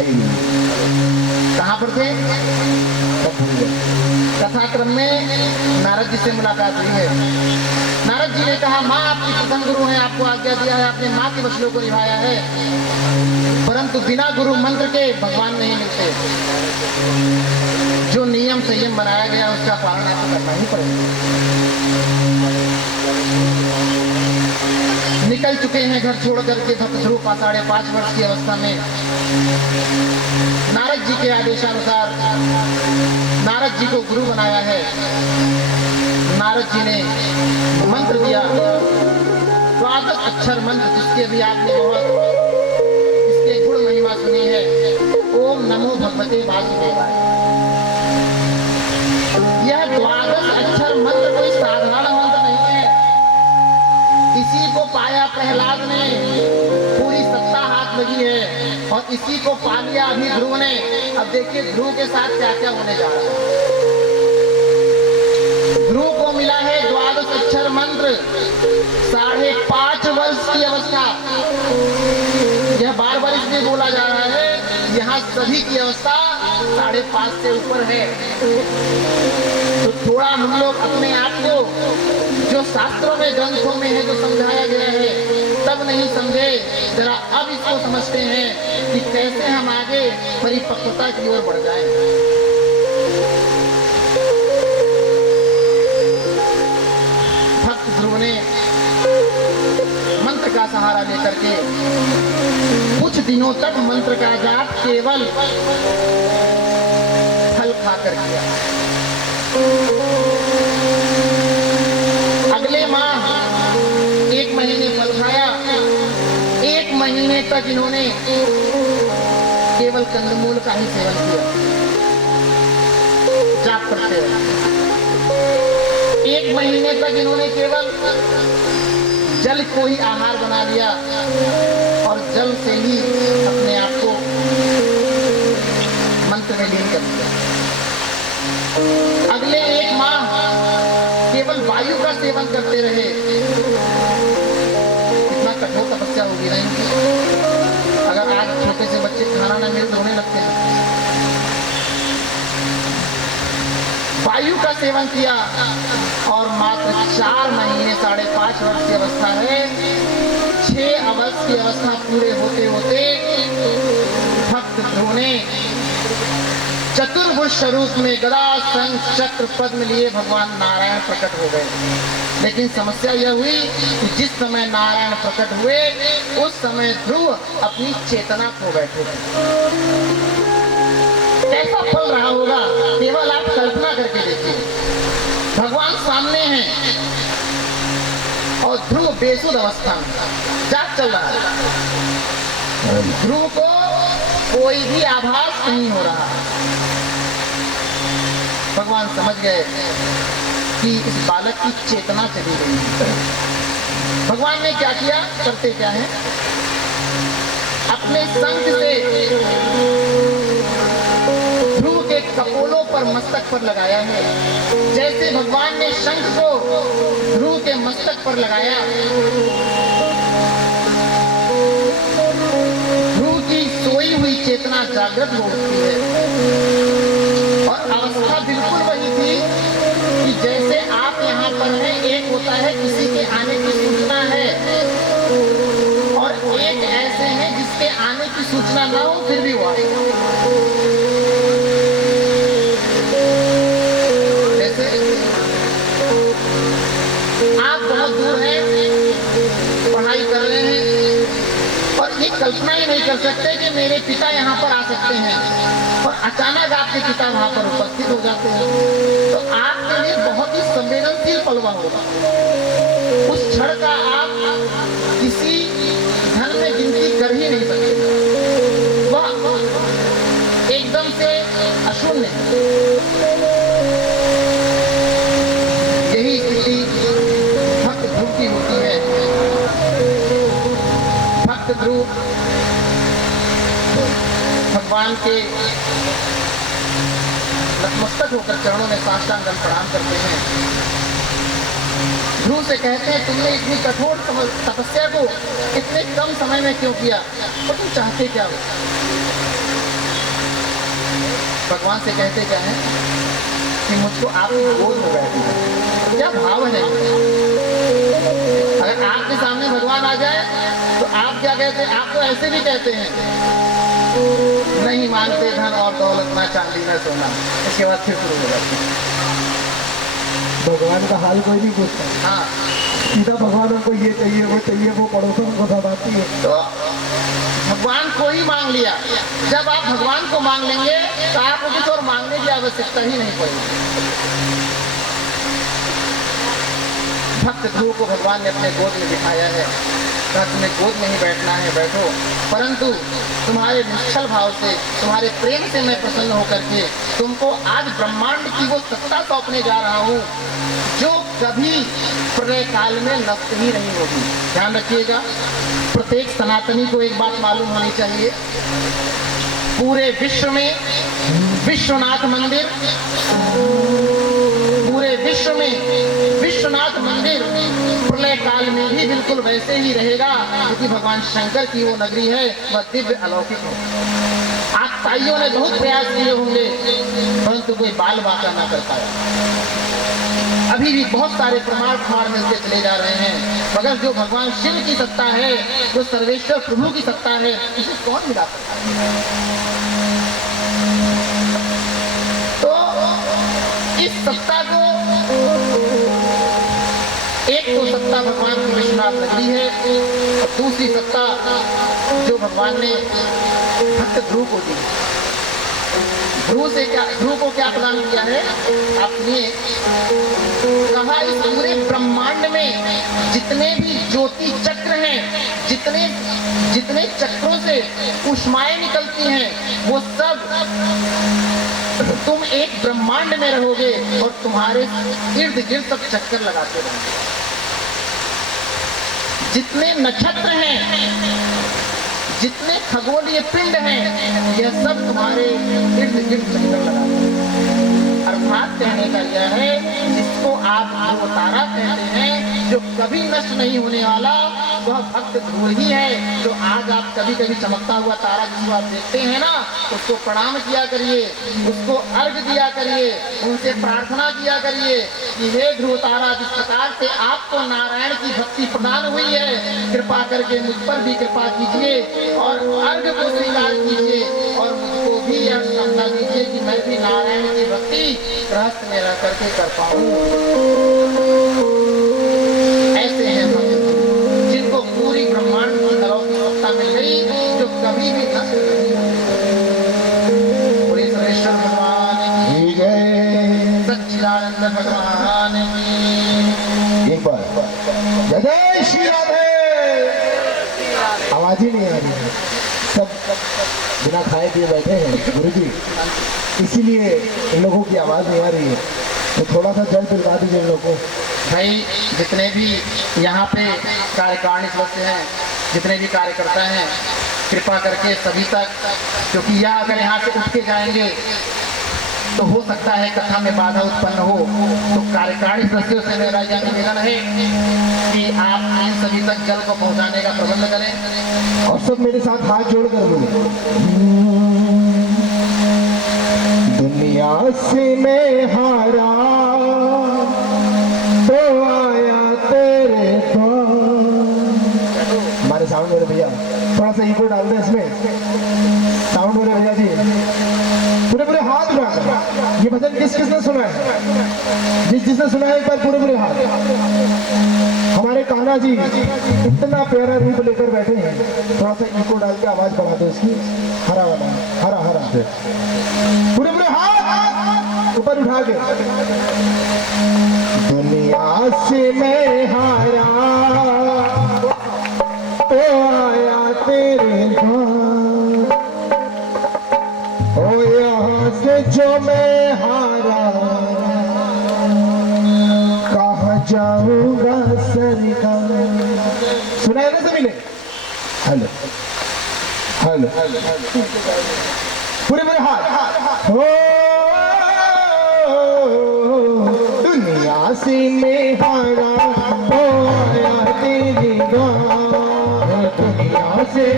दिखाई नहीं। कहाँ पर थे? कथाक्रम में नारद जी से मुलाकात हुई है। नारद जी ने कहा, माँ आपकी प्रथम गुरु है, आपको आज्ञा दिया है, आपने माँ के वचनों को निभाया है, परंतु बिना गुरु मंत्र के भगवान नहीं मिलते। जो नियम संयम बनाया गया उसका पालन आपको करना ही पड़ेगा। निकल चुके हैं घर छोड़ करके भक्त ध्रुव 5.5 वर्ष की अवस्था में। नारद जी के आदेशानुसार नारद जी को गुरु बनाया है। नारद जी ने मंत्र दिया, 12 अक्षर मंत्र, जिसके भी आपने बहुत इसके गुण महिमा सुनी है। ओम नमो भगवते वासुदेवाय। यह 12 अक्षर मंत्र कोई साधारण मंत्र नहीं है। इसी को पाया प्रहलाद ने, पूरी सत्ता हाथ लगी है, और इसी को पा लिया अभी ध्रुव ने। अब देखिए ध्रुव के साथ क्या क्या होने जा रहा है। ध्रुव को मिला है 12 अक्षर मंत्र, 5.5 वर्ष की अवस्था। यह बार-बार इसलिए बोला जा रहा है, यहाँ सभी की अवस्था 5.5 से ऊपर है। तो थोड़ा हम लोग अपने आप को जो शास्त्रों में, ग्रंथों में है, जो समझाया गया है, तब नहीं समझे, जरा अब इसको समझते हैं कि कैसे हम आगे परिपक्वता की ओर बढ़ जाएं। भक्त ध्रुव ने मंत्र का सहारा लेकर के कुछ दिनों तक मंत्र का जाप केवल फल खाकर किया। अगले माह 1 महीने फल खाया। 1 महीने तक इन्होंने केवल कंदमूल का ही सेवन किया, जाप करते हुए। 1 महीने तक इन्होंने केवल जल को ही आहार बना लिया और जल से ही अपने आप को मंत्र में लीन कर दिया। अगले 1 माह केवल वायु का सेवन करते रहे। इतना कठोर तपस्या होगी नहीं उनकी। अगर आज छोटे से बच्चे खाना ना मिले तो रोने लगते हैं। वायु का सेवन किया और मात्र 4 महीने, 5.5 वर्ष की अवस्था है, 6 वर्ष की अवस्था पूरे होते होते भक्त ध्रुव ने चतुर्भुज स्वरूप में गदा, शंख, चक्र, पद्म लिए भगवान नारायण प्रकट हो गए। लेकिन समस्या यह हुई कि जिस समय नारायण प्रकट हुए उस समय ध्रुव अपनी चेतना खो बैठे। कैसा फल रहा होगा, केवल आप कल्पना करके देखिए। भगवान सामने हैं और ध्रुव बेसुध अवस्था में जाग चल रहा है। ध्रुव को कोई भी आभास नहीं हो रहा। भगवान समझ गए कि इस बालक की चेतना चली गई। भगवान ने क्या किया, करते क्या है, अपने शंख से ध्रुव के कपोलों पर, मस्तक पर लगाया है। जैसे भगवान ने शंख को ध्रुव के मस्तक पर लगाया, ध्रुव की सोई हुई चेतना जागृत हो उठती है। और अवस्था बिल्कुल वही थी कि जैसे आप यहाँ पर हैं, एक होता है किसी के आने की सूचना है और एक ऐसे हैं जिसके आने की सूचना ना हो फिर भी वो आएगा। जैसे आप बहुत दूर हैं, पढ़ाई कर रहे हैं और ये कल्पना ही नहीं कर सकते कि मेरे पिता यहाँ पर आ सकते हैं, और अचानक आपके पिता वहाँ पर उपस्थित हो जाते हैं, तो आपके लिए बहुत ही संवेदनशील पलवा होगा। उस क्षण का आप किसी धन में गिनती कर ही नहीं सकते। वह एकदम से अशून्य है। यही स्थिति भक्त ध्रुव की होती है। भक्त ध्रुव भगवान के नतमस्तक होकर चरणों में साष्टांग प्रणाम करते हैं। ध्रुव से कहते हैं, तुमने इतनी कठोर तपस्या को इतने कम समय में क्यों किया और तुम चाहते क्या हो? भगवान से कहते क्या है कि मुझको आपकी गोद में बैठना है। क्या भाव है। अगर आपके सामने भगवान आ जाए तो आप क्या कहते हैं? आप तो ऐसे भी कहते हैं, नहीं मांगते धन और दौलत ना चांदी ना सोना। इसके बाद फिर शुरू हो जाते हैं। भगवान का हाल कोई नहीं पूछता। हाँ, सीधा भगवान हमको ये चाहिए वो चाहिए, वो पड़ोसों को बताती है। तो भगवान को ही मांग लिया। जब आप भगवान को मांग लेंगे तो आपको कुछ और मांगने की आवश्यकता ही नहीं पड़ेगी। भक्त ध्रुव को भगवान ने अपने गोद में बिठाया है, कहा तुम्हें गोद में ही बैठना है, बैठो, परंतु तुम्हारे निश्चल भाव से, तुम्हारे प्रेम से मैं प्रसन्न होकर के तुमको आज ब्रह्मांड की वो सत्ता सौंपने जा रहा हूँ जो कभी प्रलय काल में नष्ट ही नहीं होगी। ध्यान रखिएगा, प्रत्येक सनातनी को एक बात मालूम होनी चाहिए, पूरे विश्व में विश्वनाथ मंदिर, पूरे विश्व में विश्वनाथ मंदिर प्रलय काल में भी बिल्कुल वैसे ही रहेगा, क्योंकि भगवान शंकर की वो नगरी है, वह दिव्य अलौकिक है। आस्ताइयों ने बहुत प्रयास किए होंगे परंतु कोई बाल बांका ना कर पाया। अभी भी बहुत सारे प्रमाण मिलते चले जा रहे हैं, मगर जो भगवान शिव की सत्ता है, जो सर्वेश्वर प्रभु की सत्ता है, इसे कौन मिला सकता है? तो इस सत्ता को, एक तो सत्ता भगवान की विश्वनाथ नगरी है और दूसरी सत्ता जो भगवान ने भक्त ध्रुव को दी। ध्रुव को क्या प्रदान किया है आप सुनिए। कहा इस पूरे ब्रह्मांड में जितने भी ज्योति चक्र हैं, जितने चक्रों से ऊष्माएं निकलती हैं, वो सब तुम एक ब्रह्मांड में रहोगे और तुम्हारे इर्द गिर्द सब चक्कर लगाते रहेंगे। जितने नक्षत्र हैं, जितने खगोलीय पिंड हैं, यह सब तुम्हारे इर्द गिर्द चक्कर लगाते हैं। अर्थात कहने का यह है, जिसको आप ध्रुव तारा कहते हैं, जो कभी नष्ट नहीं होने वाला, वह भक्त ध्रुव ही है। जो आज आप कभी कभी चमकता हुआ तारा जिसको आप देखते हैं ना, उसको प्रणाम किया करिए, उसको अर्घ दिया करिए, उनसे प्रार्थना किया करिए कि हे ध्रुव तारा, जिस प्रकार से आपको नारायण की भक्ति प्रदान हुई है, कृपा करके मुझ पर भी कृपा कीजिए और अर्घ को स्वीकार कीजिए और मुझको भी यह क्षमता दीजिए कि मैं भी नारायण की भक्ति रहस्य में रह करके कर पाऊं। ऐसे हैं भक्त जिनको पूरी ब्रह्मांड की अलौकिक सत्ता मिल गई, जो कभी भी नष्ट नहीं होती। पूरे सर्वेश्वर भगवान की जय, सच्चिदानंद भगवान की। एक बार जय जय श्री राधे। आवाज ही नहीं आ रही है, सब बिना खाए पिए बैठे हैं गुरु जी, इसीलिए इन लोगों की आवाज नहीं आ रही है। तो थोड़ा सा जल पिलवा दीजिए इन लोगों को। भाई जितने भी यहाँ पे कार्यकारिणी सदस्य हैं, जितने भी कार्यकर्ता हैं, कृपा करके सभी तक, क्योंकि यह अगर यहाँ से उठ के जाएंगे तो हो सकता है कथा में बाधा उत्पन्न हो। तो कार्यकारिणी सदस्यों से मेरा यह निवेदन है कि आप इन सभी तक जल को पहुँचाने का प्रबंध करें और सब मेरे साथ हाथ जोड़ कर बोले, दुनिया से मैं हारा तो आया तेरे पास। हमारे साउंड वाले भैया थोड़ा सा इको डाल दें इसमें, साउंड वाले भैया जी पूरे पूरे हाथ उठाकर। ये भजन किसने सुना है? जिसने सुना है एक बार पूरे पूरे हाथ। हमारे कान्हा जी इतना प्यारा रूप लेकर बैठे हैं, थोड़ा सा इको डाल के आवाज बढ़ा दो इसकी, हरा वाला, हरा हरा से पूरे पूरे हाथ ऊपर उठा के। दुनिया से मैं हारा तो आया तेरे पास, ओ यहाँ से जो मैं हारा कहाँ जाऊंगा सरकार। सुना है ना सभी ने? हेलो हेलो पूरे पूरे हाथ हो। दुनिया से मैं हारा तो आया तेरी गाँव, दुनिया से